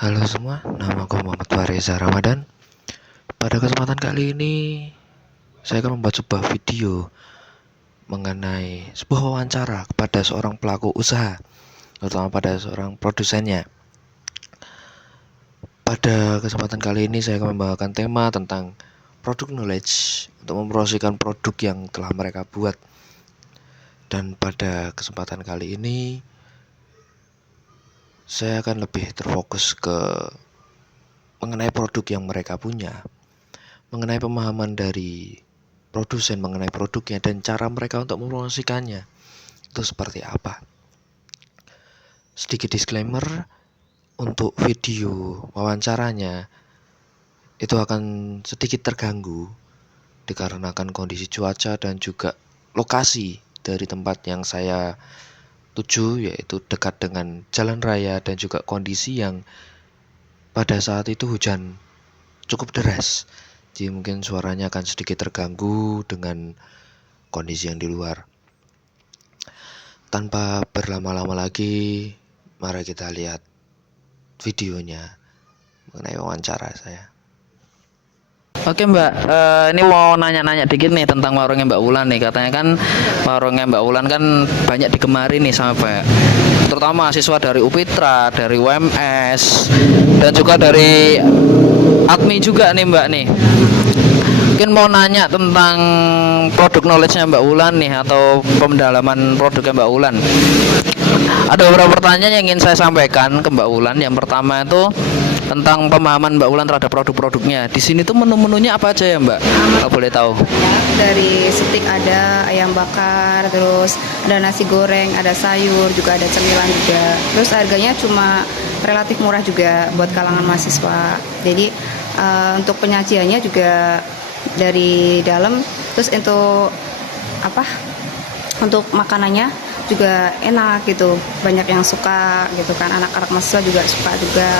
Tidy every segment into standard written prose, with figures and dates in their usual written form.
Halo semua, nama aku Muhammad Fareza Ramadan. Pada kesempatan kali ini, saya akan membuat sebuah video mengenai sebuah wawancara kepada seorang pelaku usaha, terutama pada seorang produsennya. Pada kesempatan kali ini, saya akan membawakan tema tentang product knowledge untuk mempromosikan produk yang telah mereka buat. Dan pada kesempatan kali ini, saya akan lebih terfokus ke mengenai produk yang mereka punya, mengenai pemahaman dari produsen mengenai produknya dan cara mereka untuk mempromosikannya itu seperti apa. Sedikit disclaimer, untuk video wawancaranya itu akan sedikit terganggu dikarenakan kondisi cuaca dan juga lokasi dari tempat yang saya tuju, yaitu dekat dengan jalan raya dan juga kondisi yang pada saat itu hujan cukup deras. Jadi mungkin suaranya akan sedikit terganggu dengan kondisi yang di luar. Tanpa berlama-lama lagi, mari kita lihat videonya mengenai wawancara saya. Oke Mbak, ini mau nanya-nanya dikit nih tentang warungnya Mbak Wulan nih. Katanya kan warungnya Mbak Wulan kan banyak digemari nih sama Mbak, terutama mahasiswa dari UPITRA, dari UMS, dan juga dari ATMI juga nih Mbak nih. Mungkin mau nanya tentang produk knowledge-nya Mbak Wulan nih, atau pendalaman produknya Mbak Wulan. Ada beberapa pertanyaan yang ingin saya sampaikan ke Mbak Wulan. Yang pertama itu tentang pemahaman Mbak Wulan terhadap produk-produknya. Di sini tuh menu-menunya apa aja ya Mbak? Kalau boleh tahu. Dari stik ada ayam bakar, terus ada nasi goreng, ada sayur, juga ada cemilan juga. Terus harganya cuma relatif murah juga buat kalangan mahasiswa. Jadi untuk penyajiannya juga dari dalam. Terus untuk untuk makanannya juga enak gitu, banyak yang suka gitu kan, anak-anak mahasiswa juga suka juga.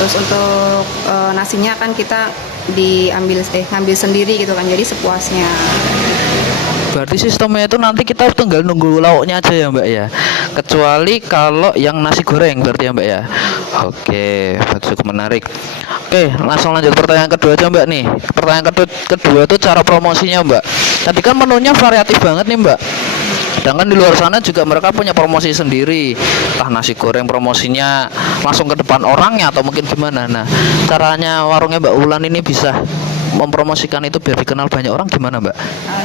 Terus untuk nasinya kan kita ngambil sendiri gitu kan, jadi sepuasnya. Berarti sistemnya itu nanti kita tinggal nunggu lauknya aja ya Mbak ya, kecuali kalau yang nasi goreng berarti ya Mbak ya. Oke, cukup menarik. Oke, langsung lanjut pertanyaan kedua aja Mbak nih. Pertanyaan kedua tuh cara promosinya Mbak. Tadi kan menunya variatif banget nih Mbak, sedangkan di luar sana juga mereka punya promosi sendiri. Entah nasi goreng promosinya langsung ke depan orangnya atau mungkin gimana. Nah, caranya warungnya Mbak Wulan ini bisa mempromosikan itu biar dikenal banyak orang gimana Mbak?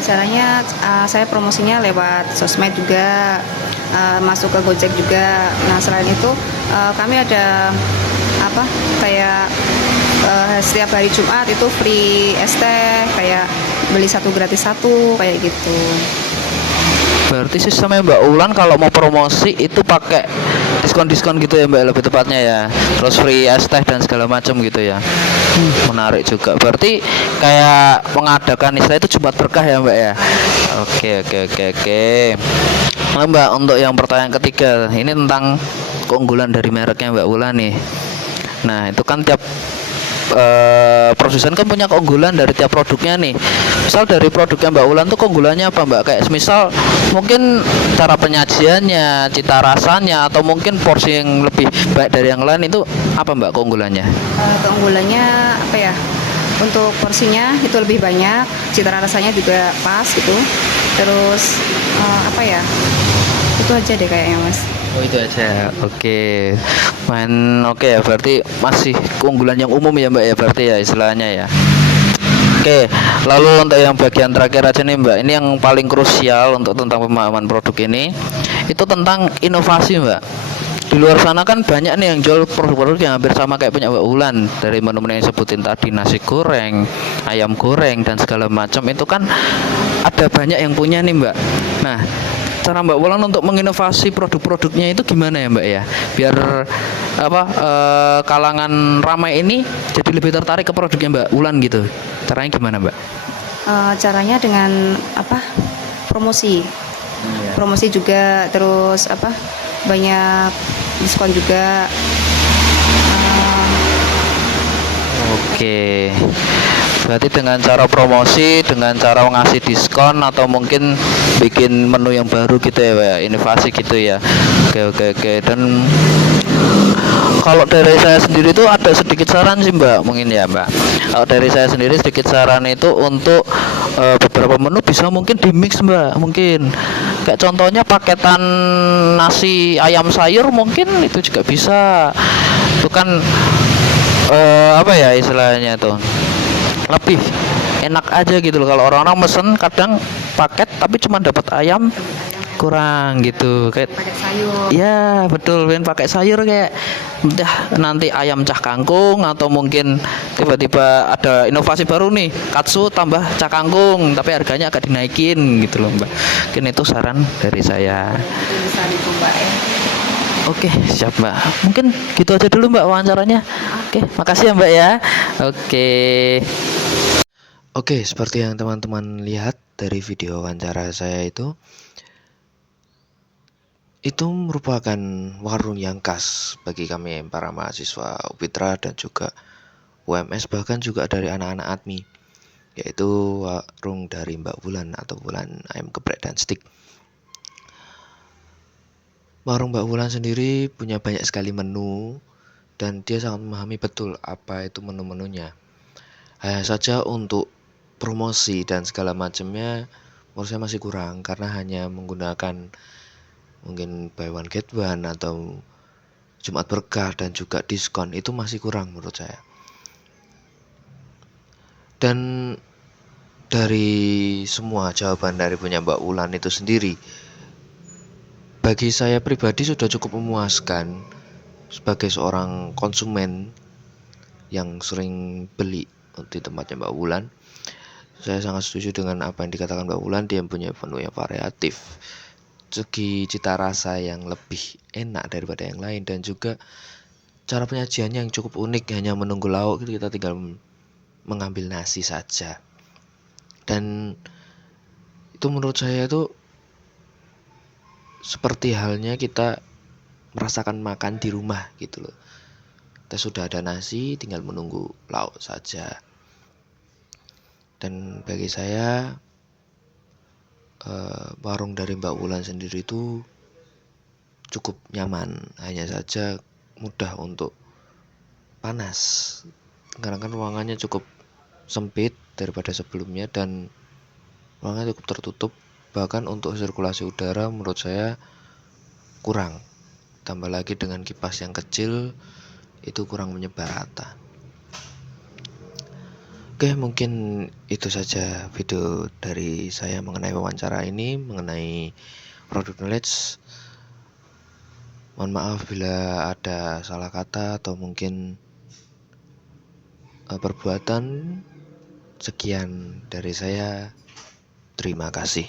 Caranya saya promosinya lewat sosmed juga, masuk ke Gojek juga. Nah selain itu kami ada kayak setiap hari Jumat itu free es teh, kayak beli satu gratis satu kayak gitu. Berarti sistemnya Mbak Wulan kalau mau promosi itu pakai diskon-diskon gitu ya Mbak, lebih tepatnya ya. Terus free es teh dan segala macam gitu ya. Menarik juga. Berarti kayak mengadakan istilah itu Jumat berkah ya Mbak ya. Oke. Nah, Mbak, untuk yang pertanyaan ketiga ini tentang keunggulan dari mereknya Mbak Wulan nih. Nah, itu kan tiap produsen kan punya keunggulan dari tiap produknya nih. Misal dari produknya Mbak Wulan tuh keunggulannya apa Mbak? Kayak misal mungkin cara penyajiannya, cita rasanya, atau mungkin porsi yang lebih baik dari yang lain, itu apa Mbak keunggulannya? Keunggulannya apa ya? Untuk porsinya itu lebih banyak, cita rasanya juga pas gitu. Terus itu aja deh kayaknya Mas. Oh, itu aja. Oke. Oke ya, berarti masih keunggulan yang umum ya Mbak ya, berarti ya istilahnya ya. Oke, lalu untuk yang bagian terakhir aja nih Mbak, ini yang paling krusial untuk tentang pemahaman produk ini, itu tentang inovasi Mbak. Di luar sana kan banyak nih yang jual produk-produk yang hampir sama kayak punya Mbak Wulan. Dari menu-menu yang sebutin tadi, nasi goreng, ayam goreng, dan segala macam, itu kan ada banyak yang punya nih Mbak. Nah, cara Mbak Wulan untuk menginovasi produk-produknya itu gimana ya Mbak ya, biar kalangan ramai ini jadi lebih tertarik ke produknya Mbak Wulan gitu. Caranya gimana Mbak? Caranya dengan promosi. Promosi juga, terus banyak diskon juga. Oke. Berarti dengan cara promosi, dengan cara ngasih diskon, atau mungkin bikin menu yang baru gitu ya Pak, inovasi gitu ya. Oke. Dan kalau dari saya sendiri itu ada sedikit saran sih Mbak, mungkin ya Mbak. Kalau dari saya sendiri sedikit saran itu untuk beberapa menu bisa mungkin di mix Mbak, mungkin kayak contohnya paketan nasi ayam sayur mungkin itu juga bisa. Itu kan apa ya istilahnya tuh lebih enak aja gitu loh kalau orang-orang mesen kadang paket tapi cuma dapat ayam kurang gitu kayak pakai sayur. ya betul pengen pakai sayur kayak udah nanti ayam cah kangkung atau mungkin tiba-tiba ada inovasi baru nih katsu tambah cah kangkung tapi harganya agak dinaikin gitu loh Mbak. Mungkin itu saran dari saya. Itu bisa dicoba ya. Oke, siap Mbak. Mungkin gitu aja dulu Mbak wawancaranya. Oke, makasih ya Mbak ya. Oke. Oke, seperti yang teman-teman lihat dari video wawancara saya itu merupakan warung yang khas bagi kami para mahasiswa UPITRA dan juga UMS, bahkan juga dari anak-anak ADMI, yaitu warung dari Mbak Wulan atau Wulan ayam geprek dan stik. Warung Mbak Wulan sendiri punya banyak sekali menu dan dia sangat memahami betul apa itu menu-menunya. Hanya saja untuk promosi dan segala macamnya menurut saya masih kurang karena hanya menggunakan mungkin buy one get one atau Jumat berkah dan juga diskon, itu masih kurang menurut saya. Dan dari semua jawaban dari punya Mbak Wulan itu sendiri, bagi saya pribadi sudah cukup memuaskan sebagai seorang konsumen yang sering beli di tempatnya Mbak Wulan. Saya sangat setuju dengan apa yang dikatakan Mbak Wulan. Dia punya menu yang variatif, segi cita rasa yang lebih enak daripada yang lain, dan juga cara penyajiannya yang cukup unik. Hanya menunggu lauk, kita tinggal mengambil nasi saja, dan itu menurut saya itu seperti halnya kita merasakan makan di rumah gitu loh. Kita sudah ada nasi, tinggal menunggu lauk saja. Dan bagi saya warung dari Mbak Wulan sendiri itu cukup nyaman, hanya saja mudah untuk panas karena kan ruangannya cukup sempit daripada sebelumnya dan ruangannya cukup tertutup. Bahkan untuk sirkulasi udara menurut saya kurang, tambah lagi dengan kipas yang kecil itu kurang menyebar rata. Oke, mungkin itu saja video dari saya mengenai wawancara ini, mengenai product knowledge. Mohon maaf bila ada salah kata atau mungkin perbuatan. Sekian dari saya, terima kasih.